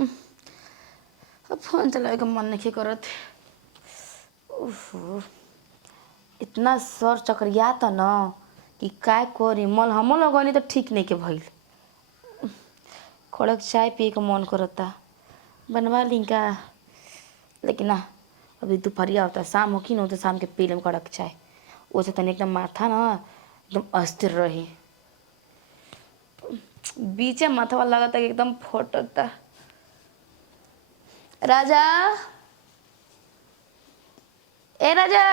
अब फोन चलावे का मन नहीं करत। उफ, इतना सर चकरिया था न कि काय करी मल हम लगनी तो ठीक नहीं के भइल। कड़क चाय पिए के मन करता, बनवा ली का, लेकिन ना अभी दोपहरिया होता, शाम हो कि न तो शाम के पी लेम कड़क चाय। ओसे तनी एकदम माथा ना एकदम अस्थिर रही। बीचे माथा लगता एकदम फटता। राजा, ए राजा,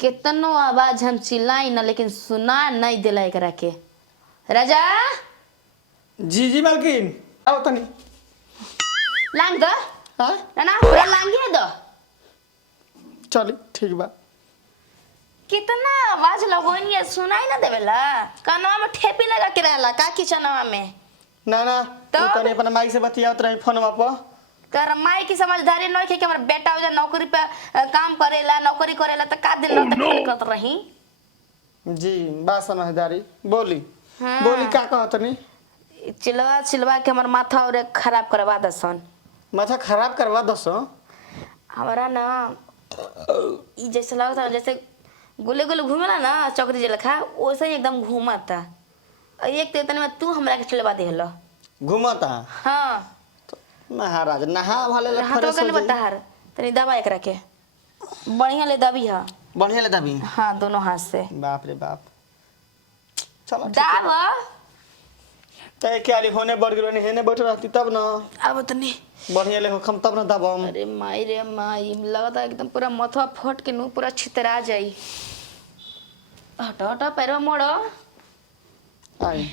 कितनो आवाज हम चिल्लाई ना लेकिन सुना नहीं दिला एकरा के। राजा जी जी मालकिन आओ तनी लांग दो। हाँ ना ना पूरा लांगी दो। चली ठीक बा। कितना आवाज लगोनी है सुनाई ना देवेला। कानवा में ठेपी लगा के रहला का किचनवा में। ना ना तो? तू तनी अपन माई से बतियात रही फोनवा पर। कर माई की समझदारी नहीं है कि हमारा बेटा हो नौकरी पे काम करेला, नौकरी करेला तो का दिन रात फोन करत रही। जी बा समझदारी बोली। हाँ। बोली का कहत तनी। चिलवा चिलवा के हमार माथा और खराब करवा दसन। माथा खराब करवा दसो। हमारा ना ई जैसे लगता जैसे गोले गोले घूमेला ना चौकरी जे लखा वैसे ही एकदम घूमता। एक तो में तू हमरा के चिलवा देहलो। घुमता हाँ तो महाराज नहा वाले हाथ फ्रेश में हो जाई। बताहर तनी दबा एकरा के बढ़िया ले दबी है। बढ़िया ले दबी। हाँ दोनों हाथ से बाप रे बाप। चलो दाब। ते क्या ली होने बढ़ गेलो नहीं हेने बैठ रहती तब ना अब तनी बढ़िया ले खम तब ना दबम। अरे माई रे माई लगता एकदम पूरा मथवा फट के नु पूरा छितरा जाई। हटो हटो पैरवा मोड़ो। आई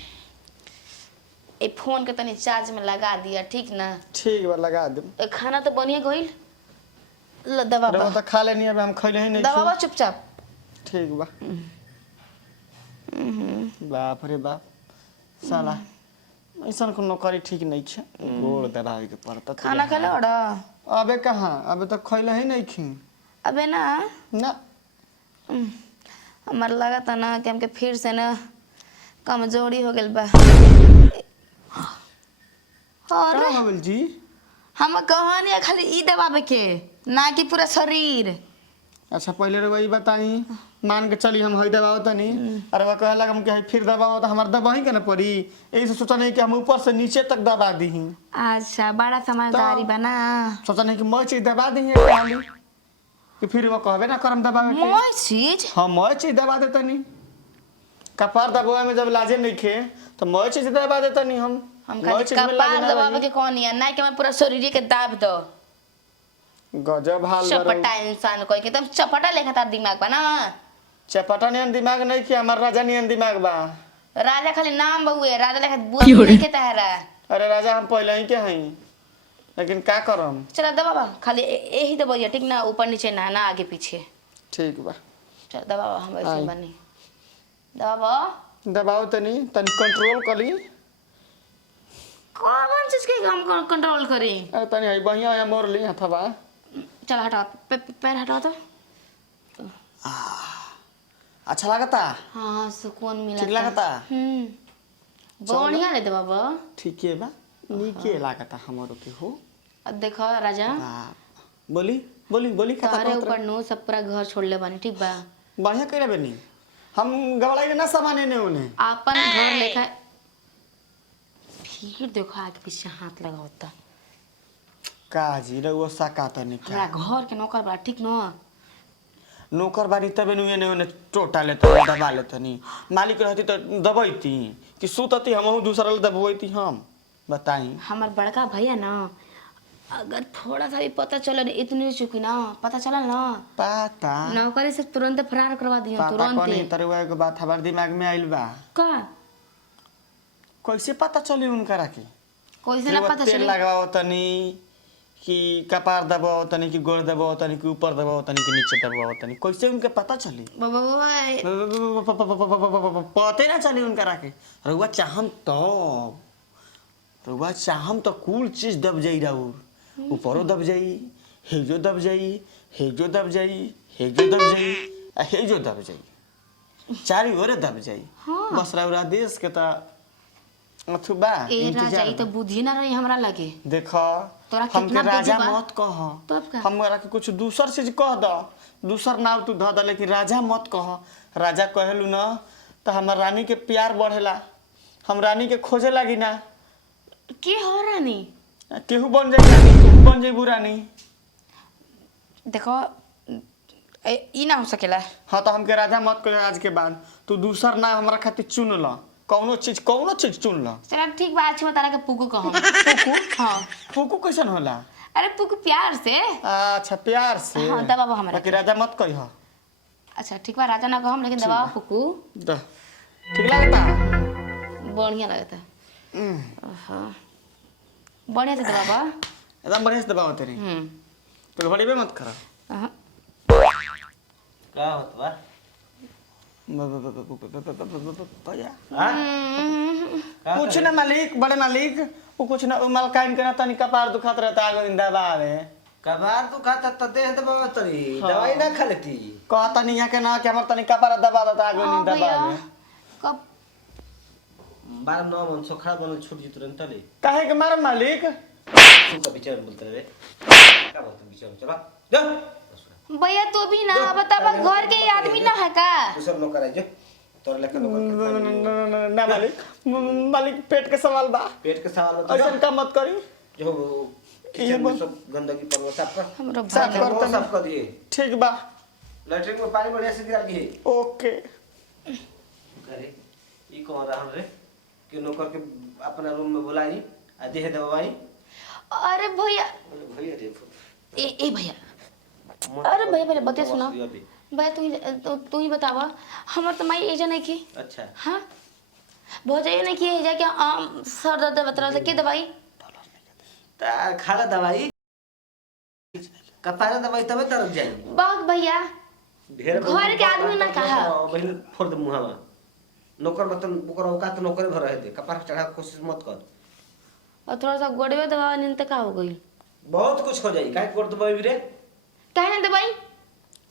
ए फोन के तनी चार्ज में लगा दिया ठीक ना। ठीक बा लगा दे। खाना तो बनिए गइल। ल दबा रे तो खा लेनी अब हम खइले ही नहीं। दबावा चुपचाप। ठीक बा। बाप रे बाप साला ऐसा को नौकरी ठीक नहीं है। गोड़ दरावे के पड़ता। खाना खा लो अड़ा। अबे कहाँ अबे तो खइले ही नहीं खी। अबे ना ना हमार लगा था ना कि हमके फिर से ना कमजोरी हो गेल बा। और का होल जी। हम कहानी खाली ई दबावे के ना कि पूरा शरीर। अच्छा पहले रे वही बताई मान के चली हम हई दबाओ तनी। अरे वो कहला हम के फिर दबाओ तो हमार दबाही के ना पड़ी। यही से सोचा नहीं कि हम ऊपर से नीचे तक दबा दी। अच्छा बड़ा समझदारी बना। सोचा नहीं कि मैं चीज दबा दी खाली कि फिर वो कहबे ना करम दबावे के। मोय चीज हम मैं चीज दबा दे तनी। कपार दबावे में जब लाजे नहीं खे तो मैं चीज दबा दे तनी हम खाली कपार दबावे के कौन है ना कि मैं पूरा शरीर के दाब दो। गजब हाल चपटा इंसान कोई एकदम चपटा लेखा तार दिमाग बा ना। चपटा नियन दिमाग नहीं कि हमार राजा नियन दिमाग बा। राजा खाली नाम बहुए राजा लेखा बुद्धि के तहरा। अरे राजा हम पहले ही के हई लेकिन का करम। चला दबावा खाली यही दबाइए ठीक ना ऊपर नीचे ना ना आगे पीछे। ठीक बा चल दबावा हम ऐसे बनी दबावा। दबाओ तनी तनी कंट्रोल करी। कौन चीज के हम कंट्रोल करी। अरे तनी हई बढ़िया या मोर ली हथवा। चल हटा पैर हटा तो। अच्छा लगता। हाँ सुकून मिला ठीक लगता। बढ़िया ले दबावा। ठीक है बा नीके लागता हमरो के हो। अब देखो राजा बोली बोली बोली का तारे ऊपर नो सब पूरा घर छोड़ ले बानी ठीक बा। बढ़िया कइले बनी हम गवलाई ना सामान ने उने अपन घर लेखा फिर देखो आगे पीछे हाथ लगावता। का जी रे वो साका तनी हमरा घर के नौकर बा ठीक न। नौकर बारी तबे नु ने उने टोटा ले तो दबा ले तनी। मालिक रहती तो दबैती कि सुतती हमहु दूसरा ले दबैती हम बताई। हमार बड़का भैया ना अगर थोड़ा सा भी पता चले इतनी चुकी ना पता चला ना पता नौकरी से तुरंत फरार करवा दियो तुरंत। कोनी तरवा के बात हमार दिमाग में आइल बा। का कैसे पता चली उनका के। कैसे ना पता तेल चले। लगाओ तनी कि कपार दबाओ तनी कि गोड़ दबाओ तनी कि ऊपर दबाओ तनी कि नीचे दबाओ तनी कैसे उनके पता चली। बाबा पते ना चली उनका के। रुआ चाहम तो कुल चीज दब जाई राउर ऊपरो दब जाई हेजो दब जाई हेजो दब जाई हेजो दब जाई आ हेजो दब जाई चारी ओरे दब जाई। हाँ। बस राउरा देश के ता अथुबा ए राजा ई तो बुद्धि ना रही हमरा लगे। देखो तोरा हमके कितना राजा बुद्धि बा? मत कह। तब का? हमरा के कुछ दूसर चीज कह द, दूसर नाम तू ध द, लेकिन राजा मत कह। राजा कहलू ना तो हमर रानी के प्यार बढ़ेला, हम रानी के खोजे लागी ना। के हो रानी? केहू बन जाई रानी, केहू बन जाई रानी। देखो ई ना हो सकेला। हाँ तो हमके राजा मत कह आज के बाद। तू दूसर नाम हमरा खातिर चुन ल, कौनो चीज चुन ल। चल ठीक बा, अच्छी बता के पुकू कहम। पुकू? हाँ पुकू कैसन होला? अरे पुकू प्यार से। अच्छा प्यार से। हाँ दबाव हमरा। बाकी राजा मत कह। अच्छा ठीक बा, राजा ना कहम लेकिन दबाव पुकू। द ठीक लागता? बढ़िया लगता। हाँ बढ़िया से दबाव। एकदम बढ़िया से दबाओ तेरी। तो बड़ी बे मत कर। क्या होत बा? भैया हाँ? कुछ ना मालिक, बड़े मालिक वो कुछ ना मलकाइन के ना तनी कपार दुखात रहता आगो इंदा बावे। कबार तू खाता त दे त बाबा तरी दवाई ना खा लेती। कहता नहीं यहाँ के ना कि हमर तनी कपार दबा देता आगो इंदा बावे। कब 12-9 मन सोखा बन छूट जी तुरंत ले। काहे के मार मालिक? तू का विचार बोलते रे। क्या बोलते विचार चला। जा। भैया तो भी ना बता, घर के आदमी ना है का? तू सब नौकर है जो। तोर लेकर नौकर। ना मालिक, मालिक पेट के सवाल बा। पेट के सवाल बता। ऐसा काम मत करी। जो किचन में सब गंदगी पर साफ कर। हमरो साफ भाई कर। साफ कर दिए। ठीक बा। लैट्रिन में पानी बढ़िया से गिरा दिए। ओके। करे ई कौन रहा रे कि नौकर के अपना रूम में बुलाई आ दे दवाई। अरे भैया भैया रे ए भैया, अरे भैया पहले बतिया सुना। भैया तू ही बतावा, हमर तो माई एजा नहीं की। अच्छा हाँ बहुत जाइए नहीं की एजा के सर दर्द बतरा के दवाई ता खाला दवाई कपारा दवाई तबे तरफ जाई। बाग भैया ढेर घर के आदमी ना कहा। बहिन फोड़ दे मुहावा। नौकर बतन ओकर औकात नौकर भर रहे दे। कपार चढ़ा कोशिश मत कर। और थोड़ा सा गोड़वे दवा निंत का हो गई। बहुत कुछ हो जाई। काहे कोड़ दबाई रे? काहे ना दवाई?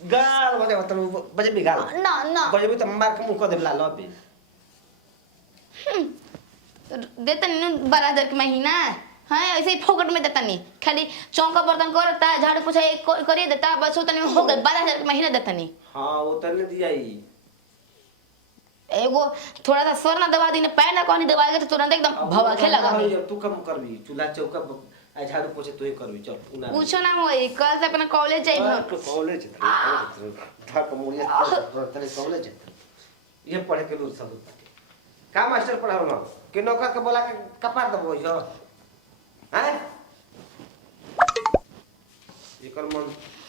गाल बजे बतन बजे भी गाल। ना ना बजे भी त मार के मुंह कर दे लाल अबे। देता नहीं 12,000 के महीना। हाँ ऐसे ही फोकट में देता नहीं, खाली चौका बर्तन करता, झाड़ू पोछा करिए देता, बस उतने में हो गए। 12,000 के महीना देता नहीं। हां वो तने दियाई। एगो थोड़ा सा सर ना दबा दी, पैर ना कहनी दबाएगा तो तुरंत एकदम भवाखे लगा दी। तू कम करबी। चूल्हा चौका आ झाड़ू पोछे तू ही करबी। चल उना पूछो ना होई, कल से अपना कॉलेज जाई हम। कॉलेज ढाक मुड़िया तने कॉलेज ये पढ़े के लूर सब का मास्टर पढ़ाओ ना कि नौकर के बोला के कपार दबो हो हैं। एकर मन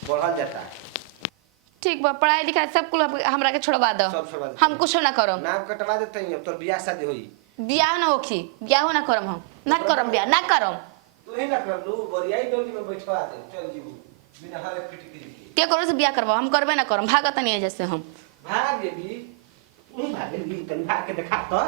बढ़ल जाता। ठीक बा, पढ़ाई लिखाई सब कुल हमरा के छोड़वा दो। सब छोड़वा दे। हम कुछ ना करम। नाम कटवा देते हैं। अब तोर बियाह शादी होई। बियाह ना होखी, बियाह ना करम, हम ना करम बियाह ना करम। तू ही ना कर लू बरियाई डोली में बैठवा दे। चल जीबू बिना हरे पिटकी के करो से बियाह करवा, हम करबे ना करम, भागत नहीं है जैसे हम। भाग जेबी। भाग जेबी तन भाग के देखा तो